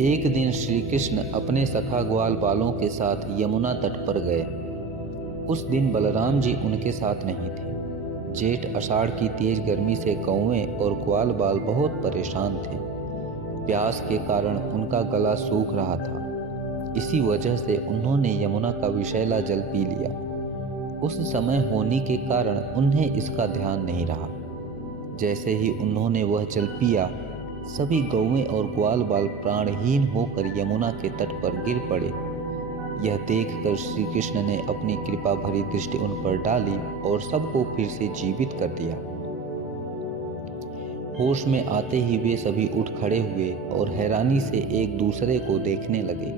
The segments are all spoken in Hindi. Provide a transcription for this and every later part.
एक दिन श्री कृष्ण अपने सखा ग्वाल बालों के साथ यमुना तट पर गए। उस दिन बलराम जी उनके साथ नहीं थे। जेठ आषाढ़ की तेज गर्मी से कौवें और ग्वाल बाल बहुत परेशान थे। प्यास के कारण उनका गला सूख रहा था। इसी वजह से उन्होंने यमुना का विषैला जल पी लिया। उस समय होने के कारण उन्हें इसका ध्यान नहीं रहा। जैसे ही उन्होंने वह जल पिया, सभी गौवें और ग्वाल बाल प्राणहीन होकर यमुना के तट पर गिर पड़े। यह देखकर श्री कृष्ण ने अपनी कृपा भरी दृष्टि उन पर डाली और सबको फिर से जीवित कर दिया। होश में आते ही वे सभी उठ खड़े हुए और हैरानी से एक दूसरे को देखने लगे।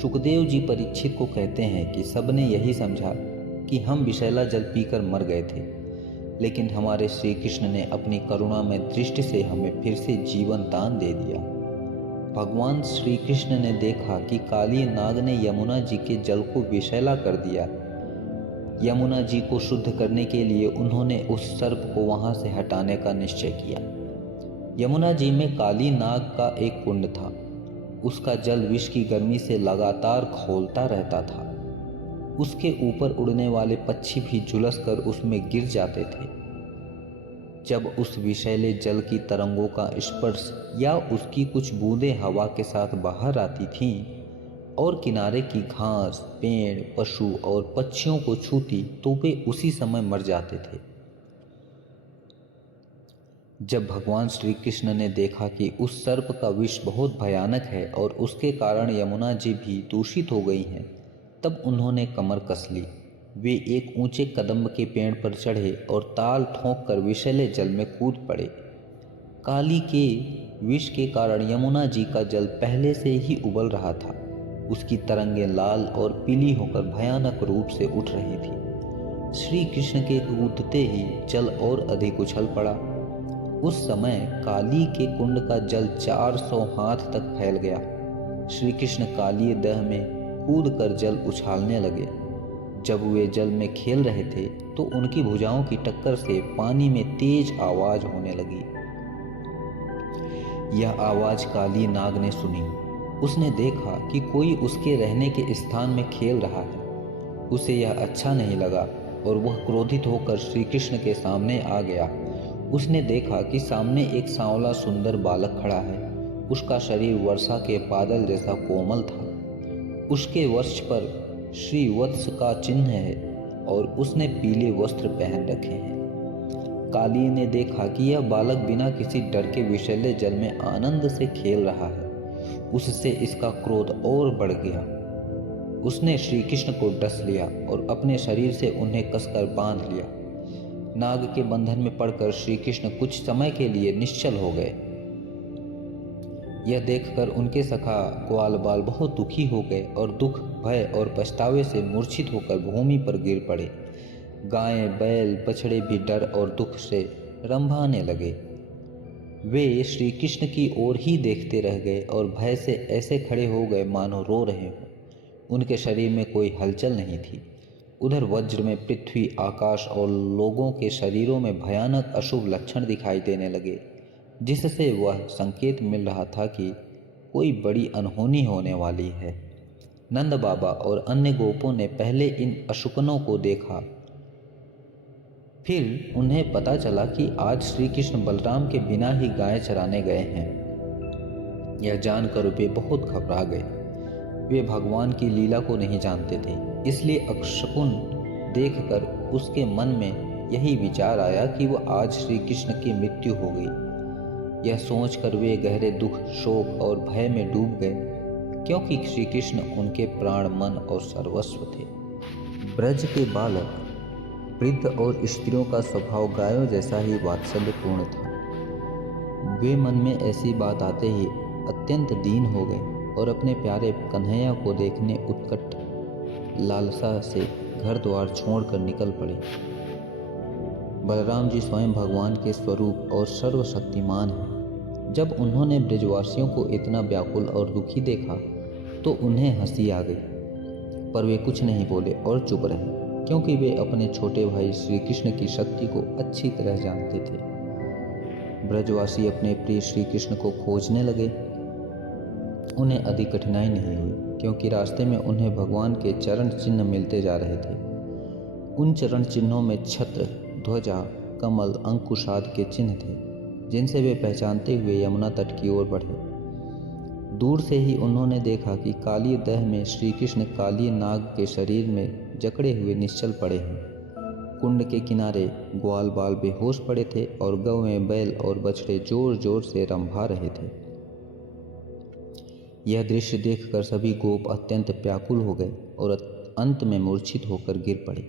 सुखदेव जी परीक्षित को कहते हैं कि सबने यही समझा कि हम विषैला जल पीकर मर गए थे, लेकिन हमारे श्री कृष्ण ने अपनी करुणामय दृष्टि से हमें फिर से जीवन दान दे दिया। भगवान श्री कृष्ण ने देखा कि काली नाग ने यमुना जी के जल को विषैला कर दिया। यमुना जी को शुद्ध करने के लिए उन्होंने उस सर्प को वहां से हटाने का निश्चय किया। यमुना जी में काली नाग का एक कुंड था। उसका जल विष की गर्मी से लगातार खौलता रहता था। उसके ऊपर उड़ने वाले पक्षी भी झुलस कर उसमें गिर जाते थे। जब उस विषैले जल की तरंगों का स्पर्श या उसकी कुछ बूंदें हवा के साथ बाहर आती थीं और किनारे की घास, पेड़, पशु और पक्षियों को छूती, तो वे उसी समय मर जाते थे। जब भगवान श्री कृष्ण ने देखा कि उस सर्प का विष बहुत भयानक है और उसके कारण यमुना जी भी दूषित हो गई हैं, तब उन्होंने कमर कस ली। वे एक ऊंचे कदम्ब के पेड़ पर चढ़े और ताल ठोंक कर विषैले जल में कूद पड़े। काली के विष के कारण यमुना जी का जल पहले से ही उबल रहा था। उसकी तरंगें लाल और पीली होकर भयानक रूप से उठ रही थी। श्री कृष्ण के कूदते ही जल और अधिक उछल पड़ा। उस समय काली के कुंड का जल 400 हाथ तक फैल गया। श्री कृष्ण काली दह में कूद कर जल उछालने लगे। जब वे जल में खेल रहे थे तो उनकी भुजाओं की टक्कर से पानी में तेज आवाज होने लगी। यह आवाज काली नाग ने सुनी। उसने देखा कि कोई उसके रहने के स्थान में खेल रहा है। उसे यह अच्छा नहीं लगा और वह क्रोधित होकर श्री कृष्ण के सामने आ गया। उसने देखा कि सामने एक सांवला सुंदर बालक खड़ा है। उसका शरीर वर्षा के बादल जैसा कोमल था। उसके वक्ष पर श्री वत्स का चिन्ह है और उसने पीले वस्त्र पहन रखे हैं। काली ने देखा कि यह बालक बिना किसी डर के विषैले जल में आनंद से खेल रहा है। उससे इसका क्रोध और बढ़ गया। उसने श्री कृष्ण को डस लिया और अपने शरीर से उन्हें कसकर बांध लिया। नाग के बंधन में पड़कर श्री कृष्ण कुछ समय के लिए निश्चल हो गए। यह देखकर उनके सखा ग्वाल बाल बहुत दुखी हो गए और दुख, भय और पछतावे से मूर्छित होकर भूमि पर गिर पड़े। गायें, बैल, बछड़े भी डर और दुख से रंभाने लगे। वे श्री कृष्ण की ओर ही देखते रह गए और भय से ऐसे खड़े हो गए मानो रो रहे हों। उनके शरीर में कोई हलचल नहीं थी। उधर वज्र में पृथ्वी, आकाश और लोगों के शरीरों में भयानक अशुभ लक्षण दिखाई देने लगे, जिससे वह संकेत मिल रहा था कि कोई बड़ी अनहोनी होने वाली है। नंद बाबा और अन्य गोपों ने पहले इन अशुकनों को देखा। फिर उन्हें पता चला कि आज श्री कृष्ण बलराम के बिना ही गाय चराने गए हैं। यह जानकर वे बहुत घबरा गए। वे भगवान की लीला को नहीं जानते थे, इसलिए अशकुन देखकर उसके मन में यही विचार आया कि वह आज श्री कृष्ण की मृत्यु हो गई। यह सोचकर वे गहरे दुख, शोक और भय में डूब गए, क्योंकि श्री कृष्ण उनके प्राण, मन और सर्वस्व थे। ब्रज के बालक, वृद्ध और स्त्रियों का स्वभाव गायों जैसा ही वात्सल्यपूर्ण था। वे मन में ऐसी बात आते ही अत्यंत दीन हो गए और अपने प्यारे कन्हैया को देखने उत्कट लालसा से घर द्वार छोड़कर निकल पड़े। बलराम जी स्वयं भगवान के स्वरूप और सर्वशक्तिमान हैं। जब उन्होंने ब्रजवासियों को इतना व्याकुल और दुखी देखा तो उन्हें हंसी आ गई, पर वे कुछ नहीं बोले और चुप रहे, क्योंकि वे अपने छोटे भाई श्री कृष्ण की शक्ति को अच्छी तरह जानते थे। ब्रजवासी अपने प्रिय श्री कृष्ण को खोजने लगे। उन्हें अधिक कठिनाई नहीं हुई, क्योंकि रास्ते में उन्हें भगवान के चरण चिन्ह मिलते जा रहे थे। उन चरण चिन्हों में छत्र, ध्वजा, कमल, अंकुश आदि के चिन्ह थे, जिनसे वे पहचानते हुए यमुना तट की ओर बढ़े। दूर से ही उन्होंने देखा कि काली दह में श्री कृष्ण काली नाग के शरीर में जकड़े हुए निश्चल पड़े हैं। कुंड के किनारे ग्वाल बाल बेहोश पड़े थे और गौएं, बैल और बछड़े जोर जोर से रंभा रहे थे। यह दृश्य देखकर सभी गोप अत्यंत व्याकुल हो गए और अंत में मूर्छित होकर गिर पड़े।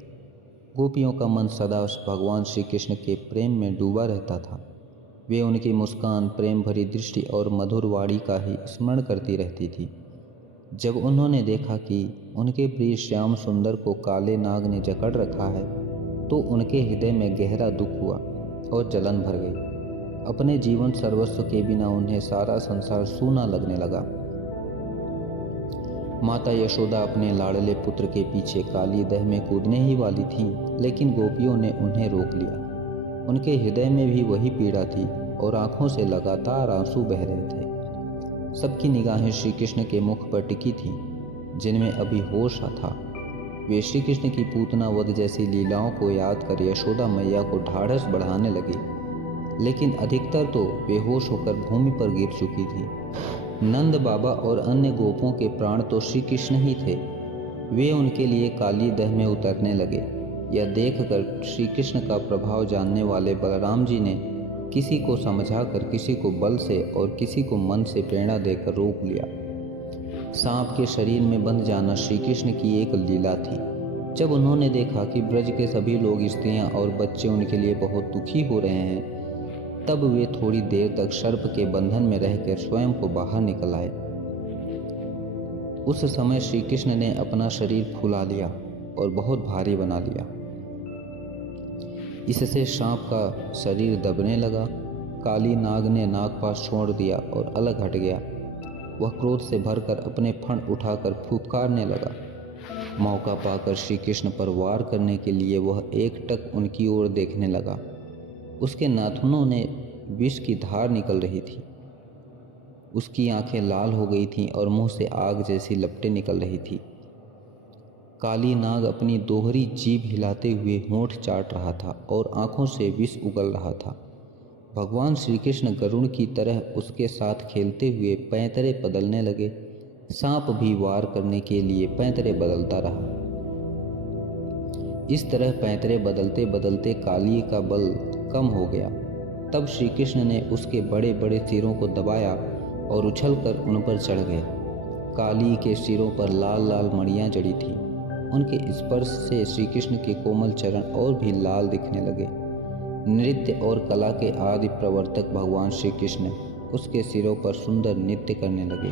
गोपियों का मन सदा भगवान श्री कृष्ण के प्रेम में डूबा रहता था। वे उनकी मुस्कान, प्रेम भरी दृष्टि और मधुर वाणी का ही स्मरण करती रहती थी। जब उन्होंने देखा कि उनके प्रिय श्याम सुंदर को काले नाग ने जकड़ रखा है, तो उनके हृदय में गहरा दुख हुआ और जलन भर गई। अपने जीवन सर्वस्व के बिना उन्हें सारा संसार सूना लगने लगा। माता यशोदा अपने लाडले पुत्र के पीछे काली दह में कूदने ही वाली थीं, लेकिन गोपियों ने उन्हें रोक लिया। उनके हृदय में भी वही पीड़ा थी और आंखों से लगातार आंसू बह रहे थे। सबकी निगाहें श्री कृष्ण के मुख पर टिकी थीं, जिनमें अभी होश था। वे श्री कृष्ण की पूतना वध जैसी लीलाओं को याद कर यशोदा मैया को ढाढ़स बढ़ाने लगी, लेकिन अधिकतर तो बेहोश होकर भूमि पर गिर चुकी थी। नंद बाबा और अन्य गोपों के प्राण तो श्री कृष्ण ही थे। वे उनके लिए काली दह में उतरने लगे। यह देखकर श्री कृष्ण का प्रभाव जानने वाले बलराम जी ने किसी को समझाकर, किसी को बल से और किसी को मन से प्रेरणा देकर रोक लिया। सांप के शरीर में बंध जाना श्री कृष्ण की एक लीला थी। जब उन्होंने देखा कि ब्रज के सभी लोग, स्त्रियां और बच्चे उनके लिए बहुत दुखी हो रहे हैं, तब वे थोड़ी देर तक सर्प के बंधन में रहकर स्वयं को बाहर निकल आए। उस समय श्री कृष्ण ने अपना शरीर फुला लिया और बहुत भारी बना लिया। इससे सांप का शरीर दबने लगा। काली नाग ने नागपाश छोड़ दिया और अलग हट गया। वह क्रोध से भरकर अपने फण उठाकर फुफकारने लगा। मौका पाकर श्री कृष्ण पर वार करने के लिए वह एकटक उनकी ओर देखने लगा। उसके नाखूनों ने विष की धार निकल रही थी। उसकी आंखें लाल हो गई थीं और मुंह से आग जैसी लपटें निकल रही थी। काली नाग अपनी दोहरी जीभ हिलाते हुए होंठ चाट रहा था और आंखों से विष उगल रहा था। भगवान श्री कृष्ण गरुड़ की तरह उसके साथ खेलते हुए पैंतरे बदलने लगे। सांप भी वार करने के लिए पैंतरे बदलता रहा। इस तरह पैंतरे बदलते बदलते काली का बल कम हो गया। तब श्री कृष्ण ने उसके बड़े बड़े सिरों को दबाया और उछलकर उन पर चढ़ गए। काली के सिरों पर लाल लाल मणियां जड़ी थीं। उनके स्पर्श से श्री कृष्ण के कोमल चरण और भी लाल दिखने लगे। नृत्य और कला के आदि प्रवर्तक भगवान श्री कृष्ण उसके सिरों पर सुंदर नृत्य करने लगे।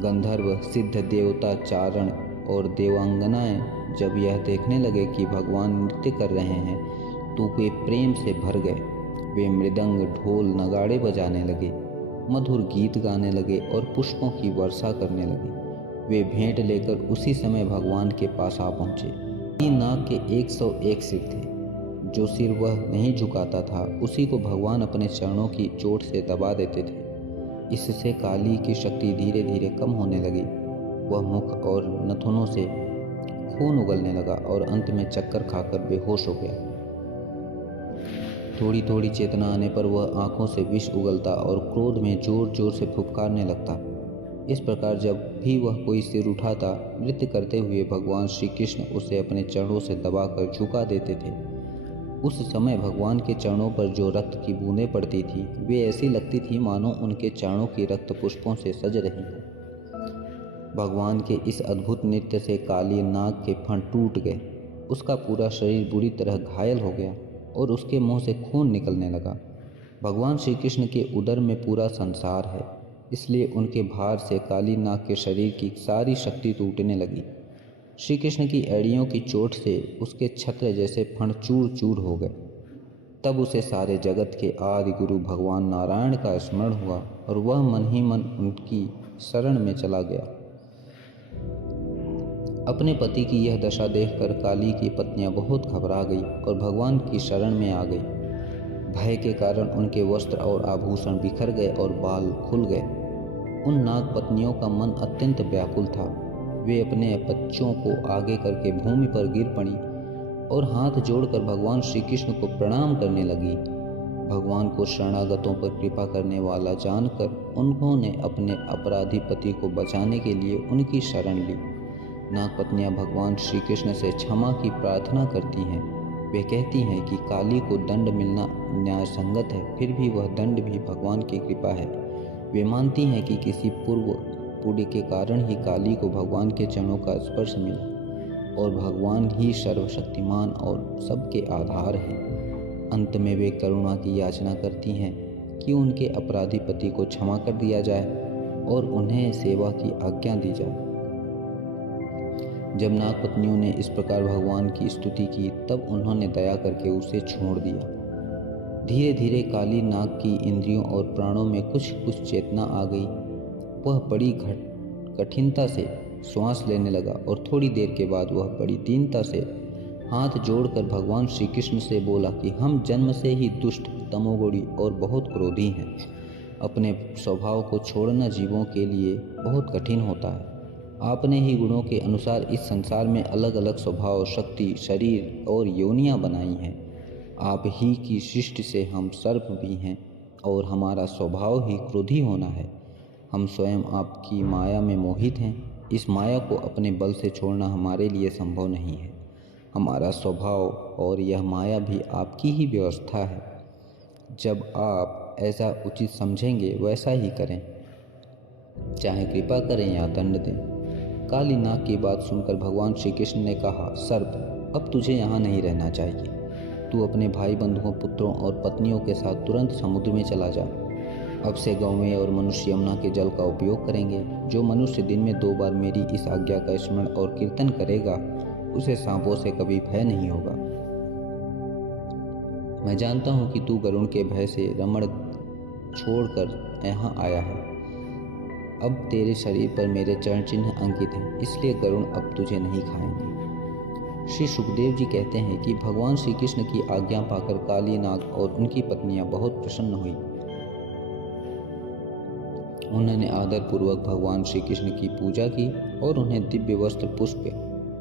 गंधर्व, सिद्ध देवता, चारण और देवांगनाएं जब यह देखने लगे कि भगवान नृत्य कर रहे हैं, तो वे प्रेम से भर गए। वे मृदंग, ढोल, नगाड़े बजाने लगे, मधुर गीत गाने लगे और पुष्पों की वर्षा करने लगे। वे भेंट लेकर उसी समय भगवान के पास आ पहुँचे। तीन नाग के 101 सिर थे। जो सिर वह नहीं झुकाता था, उसी को भगवान अपने चरणों की चोट से दबा देते थे। इससे काली की शक्ति धीरे धीरे कम होने लगी। वह मुख और नथुनों से खून उगलने लगा और अंत में चक्कर खाकर बेहोश हो गया। थोड़ी थोड़ी चेतना आने पर वह आंखों से विष उगलता और क्रोध में जोर जोर से फुफकारने लगता। इस प्रकार जब भी वह कोई सिर उठाता, नृत्य करते हुए भगवान श्री कृष्ण उसे अपने चरणों से दबाकर झुका देते थे। उस समय भगवान के चरणों पर जो रक्त की बूंदें पड़ती थी, वे ऐसी लगती थी मानो उनके चरणों की रक्त पुष्पों से सज रही हो। भगवान के इस अद्भुत नृत्य से काली नाग के फण टूट गए। उसका पूरा शरीर बुरी तरह घायल हो गया और उसके मुंह से खून निकलने लगा। भगवान श्री कृष्ण के उदर में पूरा संसार है, इसलिए उनके भार से काली नाग के शरीर की सारी शक्ति टूटने लगी। श्री कृष्ण की एड़ियों की चोट से उसके छत्र जैसे फण चूर चूर हो गए। तब उसे सारे जगत के आदि गुरु भगवान नारायण का स्मरण हुआ और वह मन ही मन उनकी शरण में चला गया। अपने पति की यह दशा देखकर काली की पत्नियां बहुत घबरा गई और भगवान की शरण में आ गई। भय के कारण उनके वस्त्र और आभूषण बिखर गए और बाल खुल गए। उन नाग पत्नियों का मन अत्यंत व्याकुल था। वे अपने बच्चों को आगे करके भूमि पर गिर पड़ी और हाथ जोड़कर भगवान श्री कृष्ण को प्रणाम करने लगी। भगवान को शरणागतों पर कृपा करने वाला जानकर उन्होंने अपने अपराधी पति को बचाने के लिए उनकी शरण ली। नागपत्नियां भगवान श्री कृष्ण से क्षमा की प्रार्थना करती हैं। वे कहती हैं कि काली को दंड मिलना न्याय संगत है, फिर भी वह दंड भी भगवान की कृपा है। वे मानती हैं कि किसी पूर्व पुण्य के कारण ही काली को भगवान के चरणों का स्पर्श मिला और भगवान ही सर्वशक्तिमान और सबके आधार हैं। अंत में वे करुणा की याचना करती हैं कि उनके अपराधी पति को क्षमा कर दिया जाए और उन्हें सेवा की आज्ञा दी जाए। जब नागपत्नियों ने इस प्रकार भगवान की स्तुति की, तब उन्होंने दया करके उसे छोड़ दिया। धीरे धीरे काली नाग की इंद्रियों और प्राणों में कुछ कुछ चेतना आ गई। वह बड़ी कठिनता से श्वास लेने लगा और थोड़ी देर के बाद वह बड़ी दीनता से हाथ जोड़कर भगवान श्री कृष्ण से बोला कि हम जन्म से ही दुष्ट, तमोगुणी और बहुत क्रोधी हैं। अपने स्वभाव को छोड़ना जीवों के लिए बहुत कठिन होता है। आपने ही गुणों के अनुसार इस संसार में अलग अलग स्वभाव, शक्ति, शरीर और योनियां बनाई हैं। आप ही की सृष्टि से हम सर्प भी हैं और हमारा स्वभाव ही क्रोधी होना है। हम स्वयं आपकी माया में मोहित हैं। इस माया को अपने बल से छोड़ना हमारे लिए संभव नहीं है। हमारा स्वभाव और यह माया भी आपकी ही व्यवस्था है। जब आप ऐसा उचित समझेंगे वैसा ही करें, चाहे कृपा करें या दंड दें। काली नाग की बात सुनकर भगवान श्री कृष्ण ने कहा, सर्प, अब तुझे यहाँ नहीं रहना चाहिए। तू अपने भाई बंधुओं, पुत्रों और पत्नियों के साथ तुरंत समुद्र में चला जा। अब से गौवें और मनुष्य यमुना के जल का उपयोग करेंगे। जो मनुष्य दिन में 2 बार मेरी इस आज्ञा का स्मरण और कीर्तन करेगा, उसे सांपों से कभी भय नहीं होगा। मैं जानता हूँ कि तू गरुड़ के भय से रमण छोड़कर यहाँ आया है। अब तेरे शरीर पर मेरे चरण चिन्ह अंकित हैं, इसलिए गरुड़ अब तुझे नहीं खाएंगे। श्री सुखदेव जी कहते हैं कि भगवान श्री कृष्ण की आज्ञा पाकर काली नाग और उनकी पत्नियां बहुत प्रसन्न हुई। उन्होंने आदर पूर्वक भगवान श्री कृष्ण की पूजा की और उन्हें दिव्य वस्त्र, पुष्प,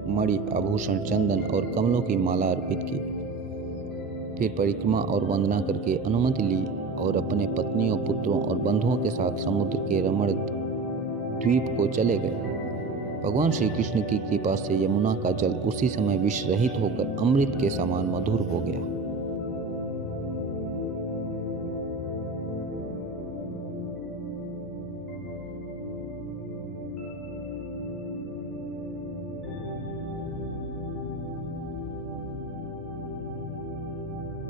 मणि, आभूषण, चंदन और कमलों की माला अर्पित की। फिर परिक्रमा और वंदना करके अनुमति ली और अपने पत्नियों, पुत्रों और बंधुओं के साथ समुद्र के रमण द्वीप को चले गए। भगवान श्री कृष्ण की कृपा से यमुना का जल उसी समय विष रहित होकर अमृत के समान मधुर हो गया।